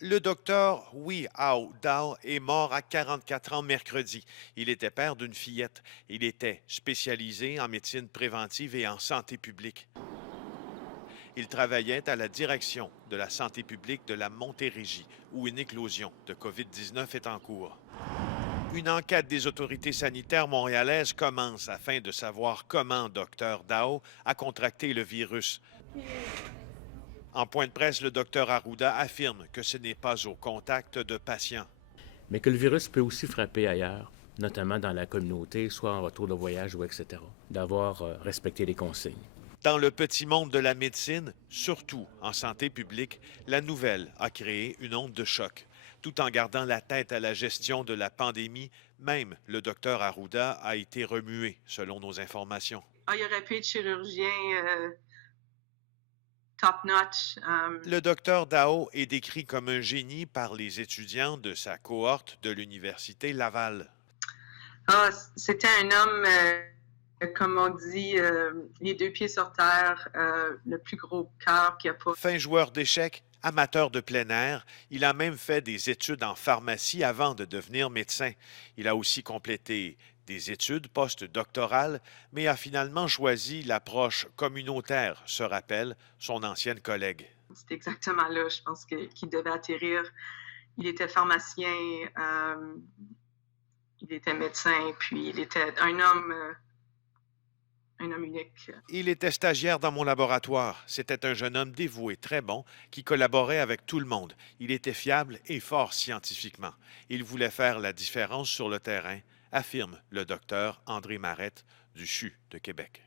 Le docteur Hui Hao Dao est mort à 44 ans mercredi. Il était père d'une fillette. Il était spécialisé en médecine préventive et en santé publique. Il travaillait à la direction de la santé publique de la Montérégie, où une éclosion de COVID-19 est en cours. Une enquête des autorités sanitaires montréalaises commence afin de savoir comment Dr Dao a contracté le virus. En point de presse, le docteur Arruda affirme que ce n'est pas au contact de patients. Mais que le virus peut aussi frapper ailleurs, notamment dans la communauté, soit en retour de voyage ou etc. D'avoir respecté les consignes. Dans le petit monde de la médecine, surtout en santé publique, la nouvelle a créé une onde de choc. Tout en gardant la tête à la gestion de la pandémie, même le docteur Arruda a été remué, selon nos informations. Ah, il aurait pu être chirurgien top-notch. Le docteur Dao est décrit comme un génie par les étudiants de sa cohorte de l'Université Laval. Ah, c'était un homme, comme on dit, les deux pieds sur terre, le plus gros cœur qu'il n'y a pas. Fin joueur d'échecs, amateur de plein air, il a même fait des études en pharmacie avant de devenir médecin. Il a aussi complété des études postdoctorales, mais a finalement choisi l'approche communautaire, se rappelle son ancienne collègue. C'est exactement là, je pense, qu'il devait atterrir. Il était pharmacien, il était médecin, puis il était un homme unique. Il était stagiaire dans mon laboratoire. C'était un jeune homme dévoué, très bon, qui collaborait avec tout le monde. Il était fiable et fort scientifiquement. Il voulait faire la différence sur le terrain, affirme le docteur André Marette du CHU de Québec.